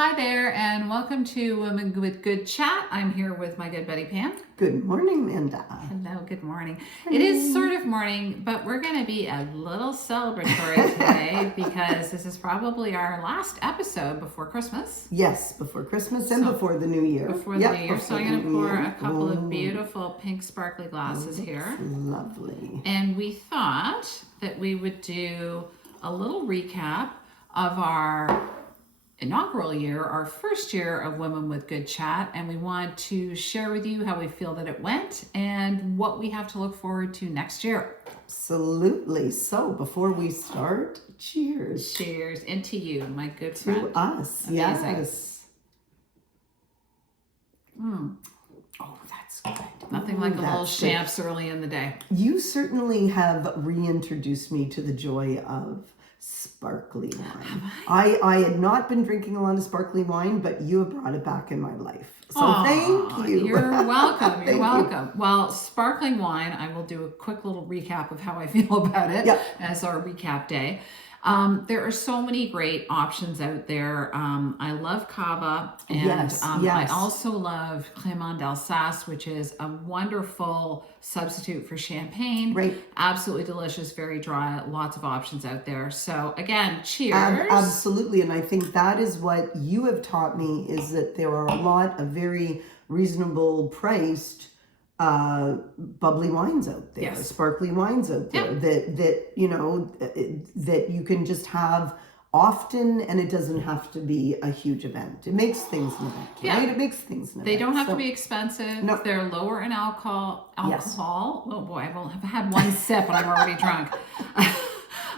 Hi there, and welcome to Women with Good Chat. I'm here with my good buddy Pam. Good morning, Linda. Hello, good morning. It is sort of morning, but we're going to be a little celebratory today because this is probably our last episode before Christmas. Yes, before Christmas and before the new year. Before the new year. So I'm going to pour a couple of beautiful pink sparkly glasses here. Lovely. And we thought that we would do a little recap of our inaugural year, our first year of Women with Good Chat, and we want to share with you how we feel that it went and what we have to look forward to next year. Absolutely. So before we start, cheers. Cheers. And to you, my good friend. To us. Amazing. Yes. Mm. Oh, that's good. Nothing like a little champs early in the day. You certainly have reintroduced me to the joy of sparkly wine. I had not been drinking a lot of sparkly wine, but you have brought it back in my life. So thank you. You're welcome. You're welcome. You. Well, sparkling wine, I will do a quick little recap of how I feel about it as our recap day. There are so many great options out there. I love cava, and I also love Crémant d'Alsace, which is a wonderful substitute for champagne. Right. Absolutely delicious, very dry, lots of options out there. So again, cheers. Absolutely. And I think that is what you have taught me, is that there are a lot of very reasonable priced bubbly wines out there, sparkly wines out there that you know that you can just have often, and it doesn't have to be a huge event. It makes things an event, right? It makes things an event. They don't have to be expensive. No. They're lower in alcohol. Yes. Oh boy, I've had one sip and I'm already drunk.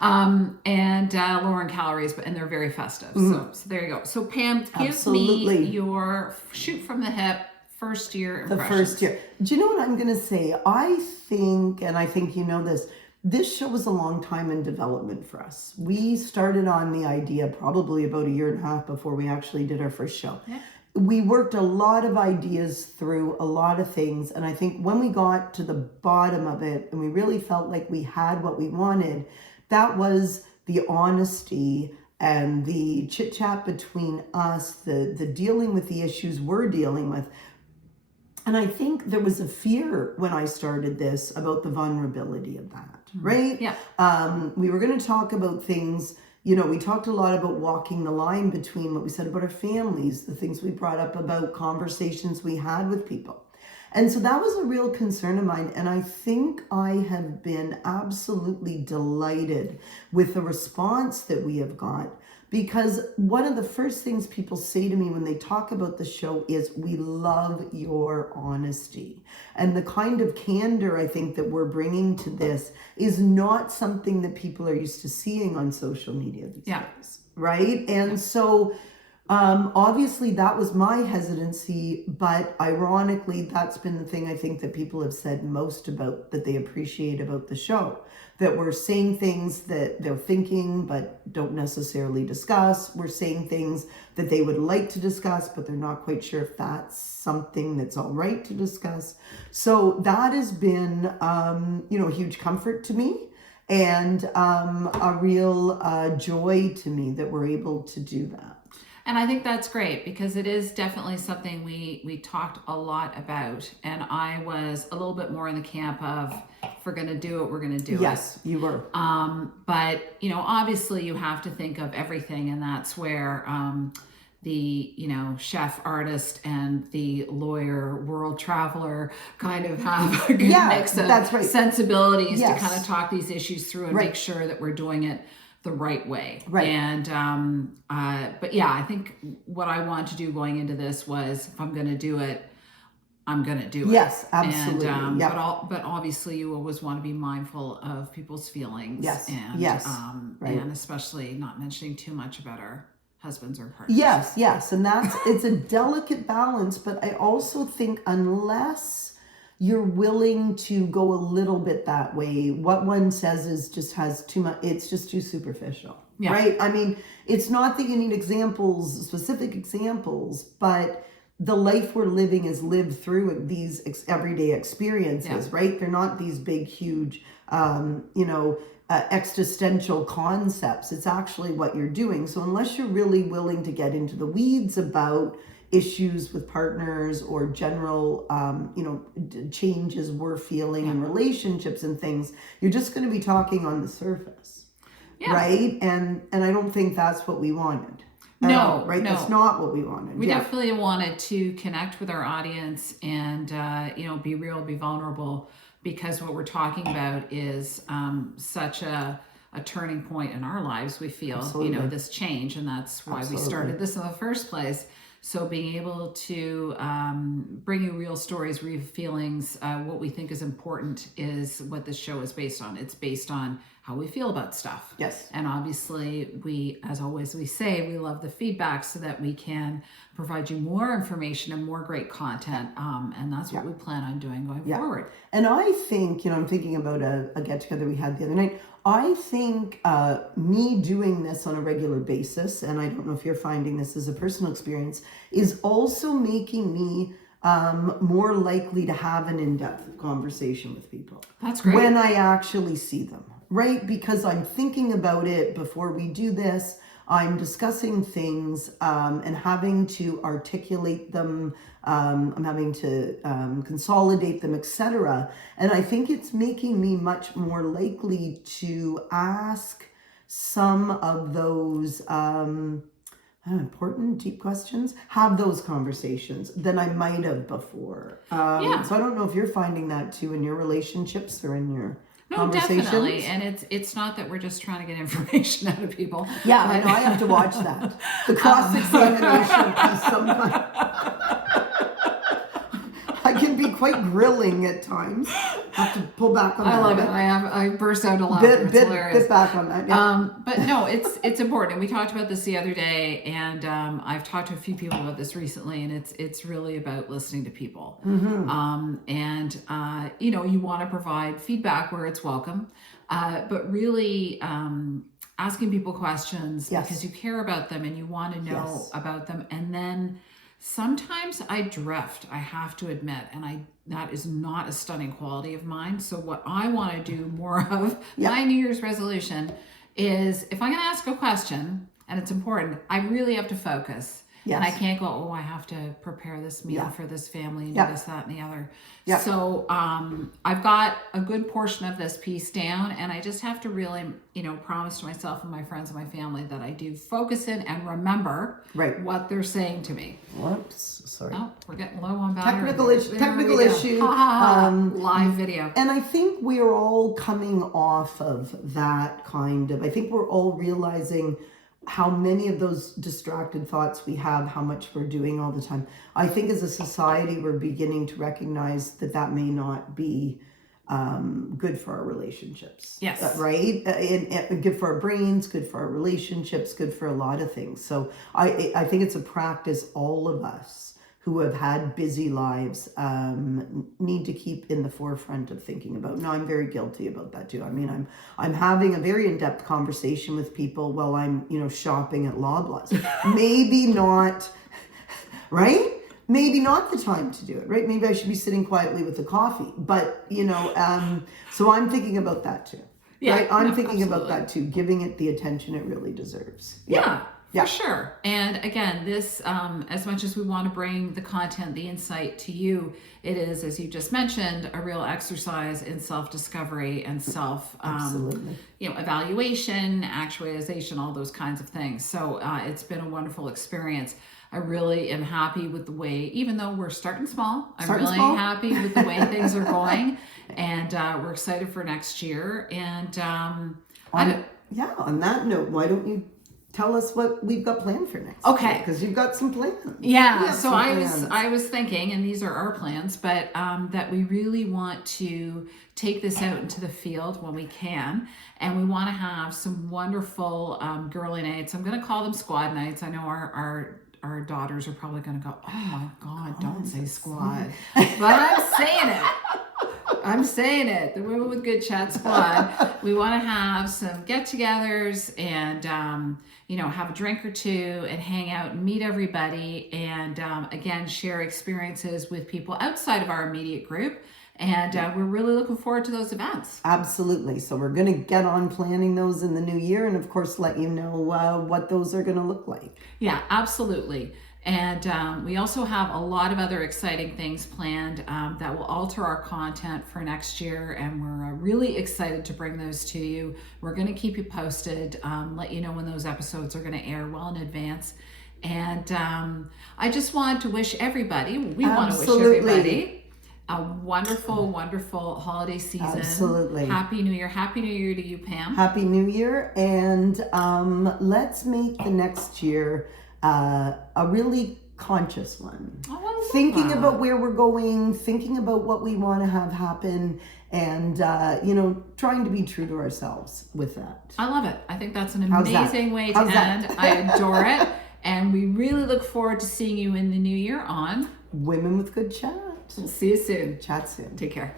And lower in calories, and they're very festive. So there you go. So Pam, give me your shoot from the hip. First year impressions. The first year. Do you know what I'm going to say? I think you know this show was a long time in development for us. We started on the idea probably about a year and a half before we actually did our first show. Yeah. We worked a lot of ideas through, a lot of things. And I think when we got to the bottom of it and we really felt like we had what we wanted, that was the honesty and the chit chat between us, the dealing with the issues we're dealing with. And I think there was a fear when I started this about the vulnerability of that, right? Yeah. We were going to talk about things, you know, we talked a lot about walking the line between what we said about our families, the things we brought up about conversations we had with people. And so that was a real concern of mine. And I think I have been absolutely delighted with the response that we have got. Because one of the first things people say to me when they talk about the show is, we love your honesty. And the kind of candor I think that we're bringing to this is not something that people are used to seeing on social media these days, right? And so obviously that was my hesitancy, but ironically, that's been the thing I think that people have said most about, that they appreciate about the show. That we're saying things that they're thinking but don't necessarily discuss. We're saying things that they would like to discuss, but they're not quite sure if that's something that's all right to discuss. So that has been, you know, a huge comfort to me, and a real joy to me that we're able to do that. And I think that's great, because it is definitely something we talked a lot about. And I was a little bit more in the camp of, if we're going to do it, we're going to do it. Yes, you were. But, you know, obviously you have to think of everything. And that's where the, you know, chef, artist, and the lawyer, world traveler kind of have a good mix of sensibilities to kind of talk these issues through and make sure that we're doing it the right way. Right. And, but yeah, I think what I want to do going into this was, if I'm going to do it, I'm going to do it. Yes, absolutely. And, but obviously you always want to be mindful of people's feelings. Yes. And, and especially not mentioning too much about our husbands or partners. Yes. And it's a delicate balance, but I also think unless you're willing to go a little bit that way, what one says is just has too much, it's just too superficial, right? I mean, it's not that you need examples, specific examples, but the life we're living is lived through these everyday experiences, right? They're not these big, huge, you know, existential concepts. It's actually what you're doing. So unless you're really willing to get into the weeds about issues with partners or general, changes we're feeling in relationships and things, you're just going to be talking on the surface, right? And I don't think that's what we wanted. No, right? no. That's not what we wanted. We definitely wanted to connect with our audience and, be real, be vulnerable, because what we're talking about is such a turning point in our lives. We feel, this change, and that's why we started this in the first place. So being able to bring you real stories, real feelings, what we think is important is what this show is based on. It's based on how we feel about stuff. Yes. And obviously, we, as always, we say we love the feedback so that we can provide you more information and more great content. And that's what we plan on doing going forward. And I think, I'm thinking about a get together we had the other night. I think me doing this on a regular basis, and I don't know if you're finding this as a personal experience, is also making me more likely to have an in-depth conversation with people. That's great. When I actually see them, right? Because I'm thinking about it before we do this. I'm discussing things and having to articulate them. I'm having to consolidate them, etc. And I think it's making me much more likely to ask some of those important, deep questions, have those conversations than I might have before. So I don't know if you're finding that too in your relationships or in your conversations. Definitely. And it's not that we're just trying to get information out of people. Yeah, I know. I have to watch that. The cross-examination piece sometimes. I can be quite grilling at times. I have to pull back on that. I love it. I burst out a laughter. It's hilarious. Bit back on that. Yeah. But no, it's important. And we talked about this the other day, and I've talked to a few people about this recently, and it's really about listening to people. You want to provide feedback where it's welcome, but really asking people questions because you care about them and you want to know about them. And then sometimes I drift, I have to admit, and that is not a stunning quality of mine. So what I want to do more of, my New Year's resolution, is if I'm going to ask a question and it's important, I really have to focus. Yes. And I can't go, I have to prepare this meal for this family and do this, that, and the other. Yeah. So I've got a good portion of this piece down, and I just have to really, promise to myself and my friends and my family that I do focus in and remember what they're saying to me. Whoops, sorry. Oh, we're getting low on battery. Technical issue. Live video. And I think we're all coming off of that kind of, I think we're all realizing how many of those distracted thoughts we have, how much we're doing all the time. I think as a society, we're beginning to recognize that may not be good for our relationships. Yes. Right? And good for our brains, good for our relationships, good for a lot of things. So I think it's a practice all of us who have had busy lives need to keep in the forefront of thinking about. Now, I'm very guilty about that too. I mean, I'm having a very in-depth conversation with people while I'm, shopping at Loblaws. Maybe not, right? Maybe not the time to do it, right? Maybe I should be sitting quietly with a coffee. But, so I'm thinking about that too. Yeah, right? I'm thinking about that too, giving it the attention it really deserves. Yeah. For sure. And again, this, as much as we want to bring the content, the insight to you, it is, as you just mentioned, a real exercise in self-discovery and evaluation, actualization, all those kinds of things. So it's been a wonderful experience. I really am happy with the way, even though we're starting small, I'm really happy with the way things are going. And we're excited for next year. And on that note, why don't you tell us what we've got planned for next year, because you've got some plans. Yeah, so I was thinking, and these are our plans, but that we really want to take this out into the field when we can, and we want to have some wonderful girly nights. I'm going to call them squad nights. I know our daughters are probably going to go, oh my God, don't say squad. But I'm saying it. I'm saying it. The Women with Good Chat Squad. We want to have some get-togethers and, have a drink or two and hang out and meet everybody. And again, share experiences with people outside of our immediate group And we're really looking forward to those events. Absolutely. So we're going to get on planning those in the new year, and of course let you know what those are going to look like. Yeah, absolutely. And we also have a lot of other exciting things planned that will alter our content for next year. And we're really excited to bring those to you. We're going to keep you posted, let you know when those episodes are going to air well in advance. And I just wanted to wish everybody, we want to wish everybody a wonderful, wonderful holiday season. Absolutely. Happy New Year. Happy New Year to you, Pam. Happy New Year. And let's make the next year a really conscious one. Oh, I love thinking that. about where we're going, thinking about what we want to have happen, and trying to be true to ourselves with that. I love it. I think that's an How's that? amazing way to How's that? end. I adore it. And we really look forward to seeing you in the new year on Women with Good Chat. We'll see you soon. Chat soon. Take care.